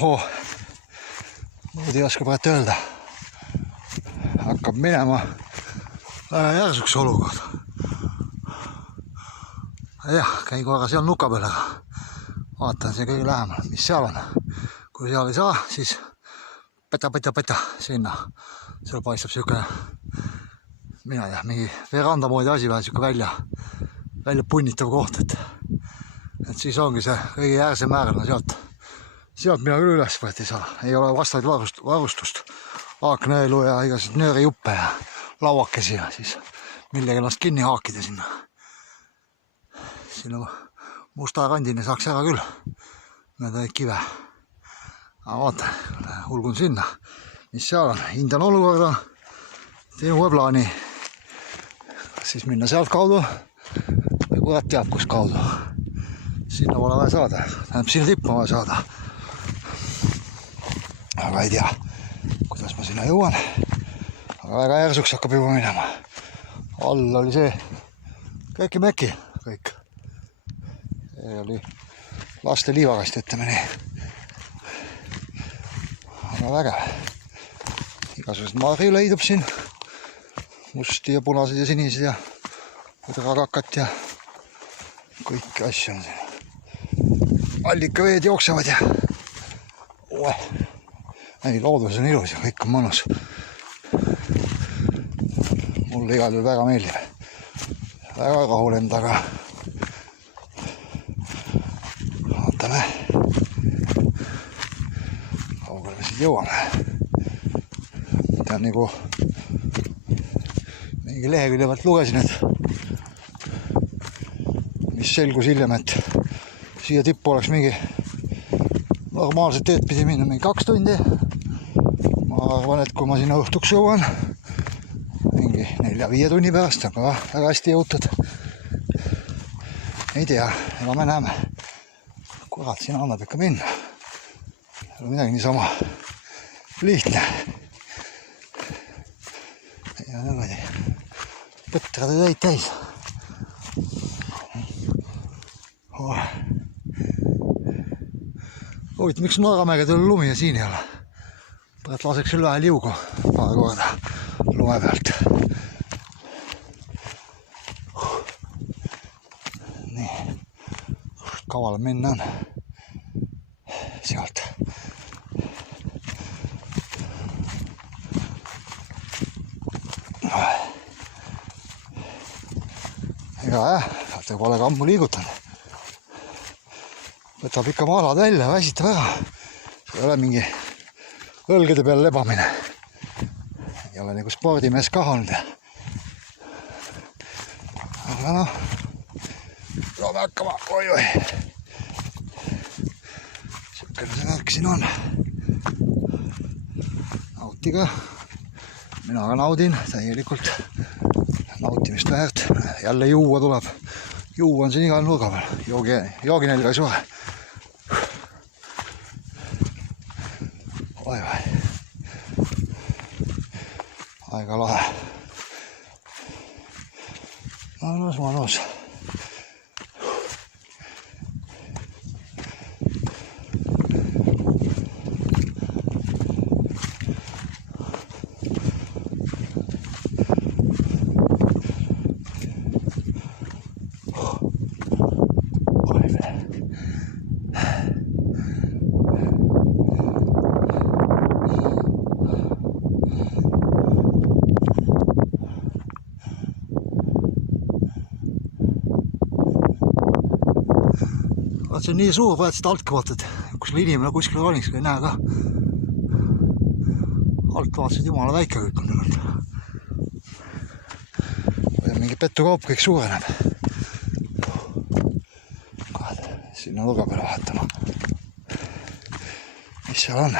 ohoo, muud ei oska praegu öelda. Hakkab minema väga järsuks olukord. Jah, käin korra seal nuka peal, aga vaatan see kõige lähemal, mis seal on. Kui seal ei saa, siis peta sinna. Seal paistab siuke, mina ei tea, mingi veranda moodi asi vähe siuke välja punnitav koht, et siis ongi see kõige jäärsem äär, no sealt mina küll üles võeti ei saa. Ei ole vastaid varustust, haaknõelu ja igasugused nöörijuppe ja lauakesi ja siis millega ennast kinni haakida sinna. Sinna musta randini saaks ära küll, mööda neid kive. Aga vaatan, hulgun sinna, mis seal on. Hindan olukorda, teen uue plaani. Siis minna sealt kaudu või kurat teab kus kaudu. Sinna pole vaja saada, tähendab sinna tippa vaja saada. Aga ei tea, kuidas ma sinna jõuan. Aga väga järsuks hakkab juba minema. All oli see käki-mäki kõik. See oli laste liivakast, ütleme nii. Aga vägev. Igasugused marju leidub siin. Musti ja punased ja sinised ja pudrakakat ja kõiki asju on siin. Allikaveed jooksevad ja ei, loodus on ilus ja kõik on mõnus. Mulle igal juhul väga meeldib. Väga rahul endaga. Vaatame. Kaugele me siit jõuame. Ta on nagu mingi lehekülje pealt lugesin, et mis selgus hiljem, et siia tippu oleks mingi normaalset teed pidi minna mingi 2 tundi. Ma arvan, et kui ma sinna õhtuks jõuan, mingi 4-5 tunni pärast, aga väga hästi jõutud. Ei tea, ega me näeme. Kurat, siin annab ikka minna. Ei ole midagi niisama lihtne. Ja niimoodi põtrad ja täis. Huvitav, miks Norramägedel on lumi ja siin ei ole? Praegu laseks üle vähe liugu paar korda lume pealt. Nii, kaval minna on sealt. Ega vaata pole ka ammu liigutanud. Võtab ikka maalad välja, väsitab ära. See ei ole mingi õlgede peal lebamine. Ei ole nagu spordimees ka olnud. Aga noh, loome hakkama, oi. Siukene see värk siin on. Nautige. Mina ka naudin täielikult. Nautimist väärt. Jälle juua tuleb. Juua on siin igal nurga peal. Jooginelga ei suhe. Oi. Aega lahe. Mõnus. See on nii suur, vaat seda alt vaatad, kus inimene kuskil roniks, ei näe ka. Alt vaatasid jumala väike kõik on tegelikult. Või mingi petukaup kõik suureneb. Sinna nurga peale vaatama. Mis seal on?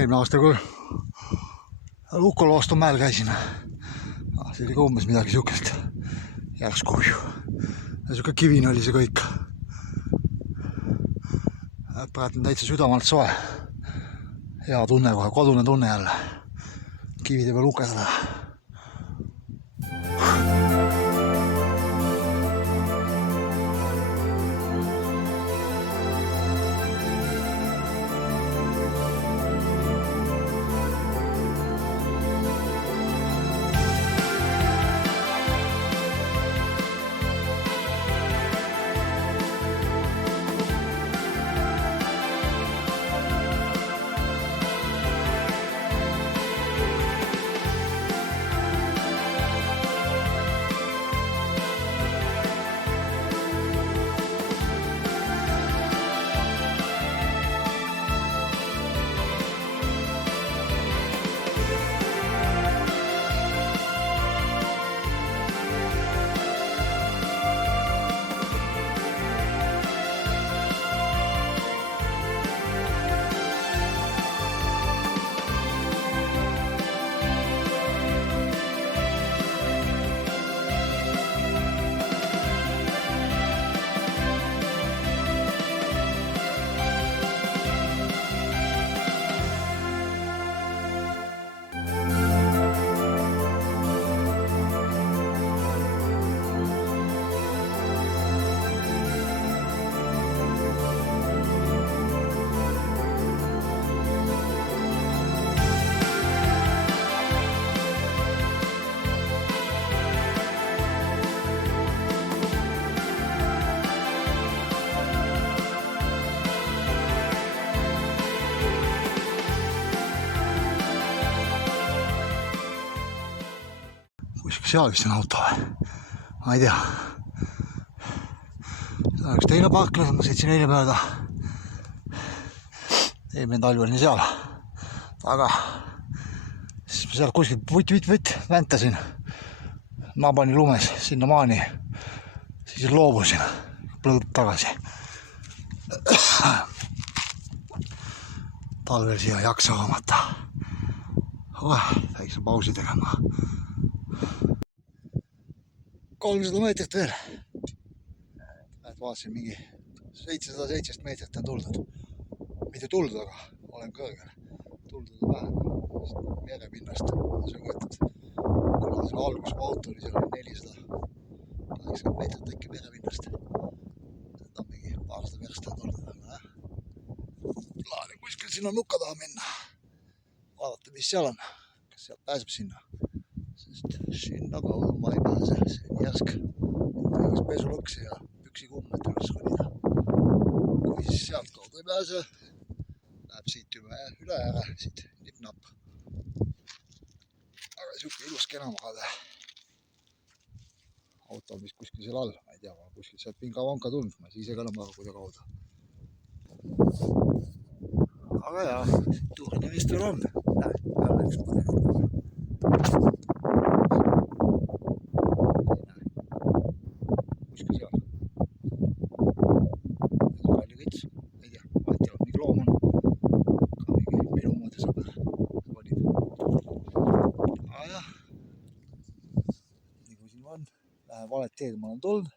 Eelmine aasta, kui Lukolo vastu mäel käisin. See oli ka umbes midagi siukest järsku. Ja siuke kivine oli see kõik. Praegu on täitsa südamalt soe. Hea tunne kohe, kodune tunne jälle. Kivide peal lukesada. Seal vist on auto või? Ma ei tea. See on üks teine parklas, ma sõitsin eile mööda. Eelmine talv oli seal. Aga siis ma seal kuskilt vutt väntasin. Nabani lumes sinna maani. Siis loobusin. Plõõb tagasi. Talvel siia jaksa hoomata. Väikse pausi tegema. 300 meetrit veel. Vaatasin mingi 717 meetrit on tuldud. Mitte tuldud, aga olen kõrgel. Tuldud on vähem. Merepinnast. See on võetud. Kuna selle alguses auto oli, seal oli 480 meetrit äkki merepinnast. Seda on mingi paarsada versta tuldud. Plaanin kuskil sinna nukka taha minna. Vaadata, mis seal on. Kas sealt pääseb sinna. Sest sinna kaudu ma ei pääse, see on järsk. Üks pesulõksi ja püksi kummet üles konida. Kui siis sealt kaudu ei pääse, läheb siit üle ääre, siit nip-napp. Aga siuke ilus kena maade. Auto on vist kuskil seal all, ma ei tea, kuskil sealt pinga-vanka tulnud, ma ei saa ise ka enam aru, kuida kaudu. Aga jah, tuhine vist veel on. Jälle üks kodega. Lähen valet teed, ma olen tulnud.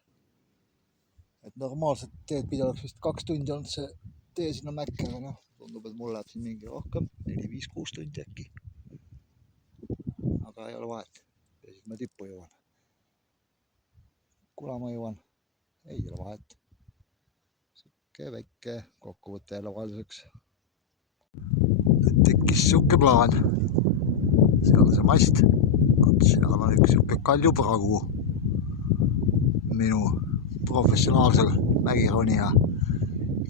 Et normaalselt teed pidi oleks vist 2 tundi olnud see tee sinna mäkke, aga noh, tundub, et mul läheb siin mingi rohkem, 4, 5, 6 tundi äkki. Aga ei ole vahet, ja siis ma tippu jõuan. Kuna ma jõuan, ei ole vahet. Siuke väike kokkuvõtte jälle vahelduseks. Tekkis siuke plaan. Seal on see mast. Seal on üks siuke kaljupragu. Minu professionaalsel mägironija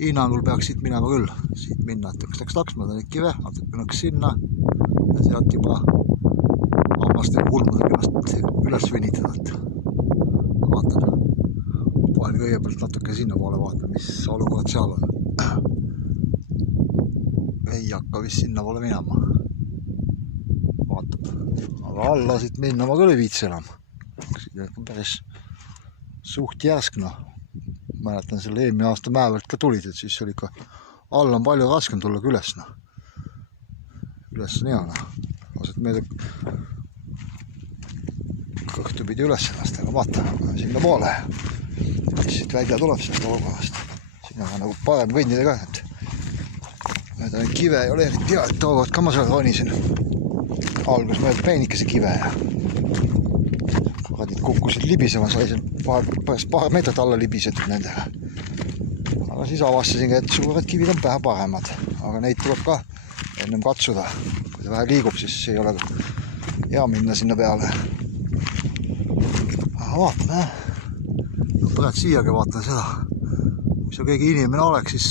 hinnangul peaks siit minema küll. Siit minna, et läks ma neid kive, natuke nõks sinna ja sealt juba hammaste kulmudega ennast üles venitada. Vaatan, panen kõigepealt natuke sinna poole vaatan, mis olukord seal on. Ei hakka vist sinna poole minema. Vaatab. Aga alla siit minna ma küll ei viitsi enam. Päris suht järsk, noh. Mäletan selle eelmine aasta mäevelt ka tulid, et siis oli ikka all on palju raskem tulla kui üles, noh. Üles on hea, noh. sealt mööda kõhtu pidi üles ennast, aga vaatame sinna poole, mis siit välja tuleb sellest olukorrast. Siin on nagu parem kõndida ka, et mööda neid kive ei ole eriti hea, et tookord ka ma seal ronisin. Algus mööda peenikese kive ja kuradid kukkusid libisema, sai seal paar meetrit alla libisetud nendega. Aga siis avastasin, et suured kivid on pähe paremad, aga neid tuleb ka ennem katsuda. Kui ta vähe liigub, siis ei ole hea minna sinna peale. Aga vaatame, praegu siiagi vaatan seda. Kui seal keegi inimene oleks, siis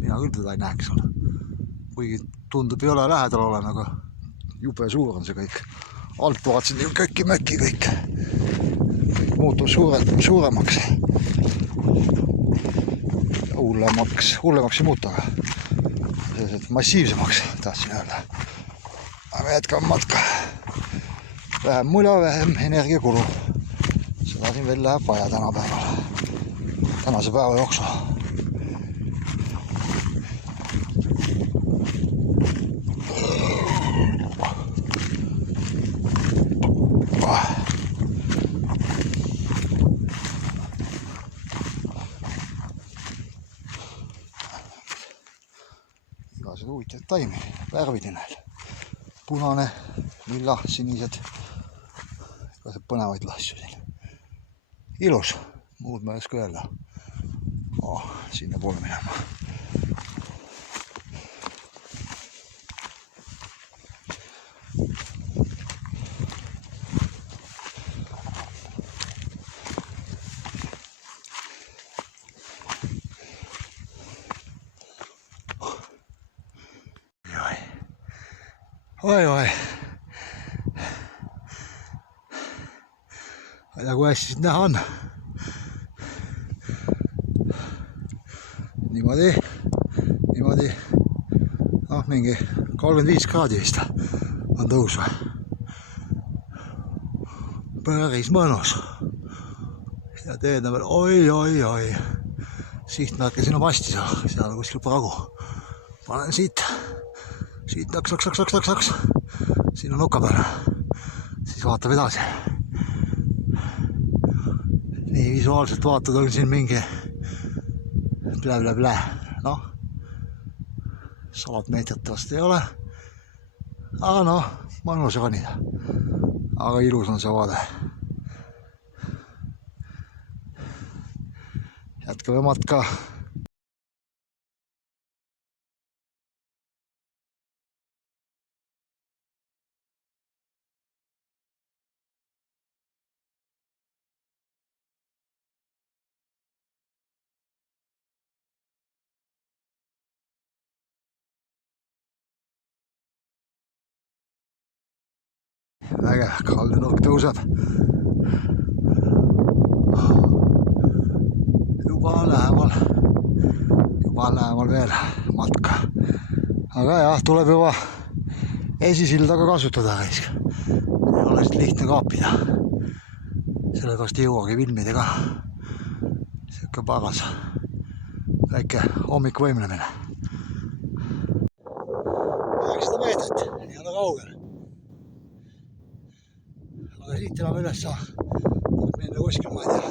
mina küll teda ei näeks ole. Kuigi tundub ei ole lähedal olema, aga jube suur on see kõik. Alt vaatasin ju köki-möki kõik. Kõik muutub suuremaks. Hullemaks ei muutu, aga sellised massiivsemaks tahtsin öelda. Aga jätkame matka. Vähem mulja, vähem energiakulu. Seda siin veel läheb vaja tänapäeval. Tänase päeva jooksul. Igasugused huvitavad taimi, värvidi näil. Punane, lilla, sinised. Igasugused põnevaid lasju siin. Ilus, muud ma ei oska öelda. Sinna poole minema. Oi. Ei tea, kui hästi siit näha on. Niimoodi. Mingi 35 kraadi vist on tõus või. Päris mõnus. Ja teed on veel, oi. Sihtmärke siin on vasti seal kuskil praegu. Panen siit naks. Siin on nuka peal. Siis vaatab edasi. Nii visuaalselt vaatad, on siin mingi blä. 100 meetrit vast ei ole. Aga mõnus ronida. Aga ilus on see vaade. Jätkame matka. Vägev, kalde nurk tõuseb. Juba on lähemal veel matka. Aga jah, tuleb juba esisildaga kasutada. Ei ole siit lihtne kaapida. Sellepärast ei jõuagi filmida ka. Siuke paras. Väike hommikuvõimlemine. 900 meetrit, ei ole kaugel. Aga siit enam üles saa. Minna kuskil, ma ei tea.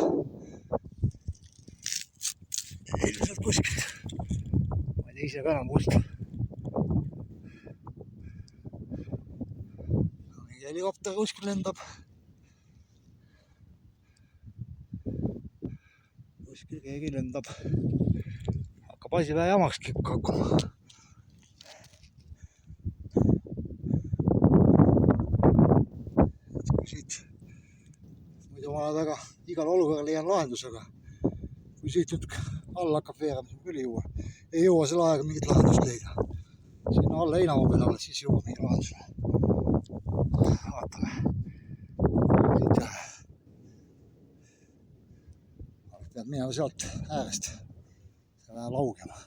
Ilmselt kuskilt. Ma ei tea ise ka enam kuskil. Mingi helikopter kuskil lendab. Kuskil keegi lendab. Hakkab asi vähe jamaks kippu hakkuma. Siit muidu ma olen väga igal olukorral leian lahendusega. Kui siit nüüd alla hakkab veerama, siis küll ei jõua selle aega mingit lahendust leida. Sinna alla heinamaa peal olla, siis jõuab mingi lahendusele. Vaatame. Siit pead minema sealt äärest. See vähe laugema.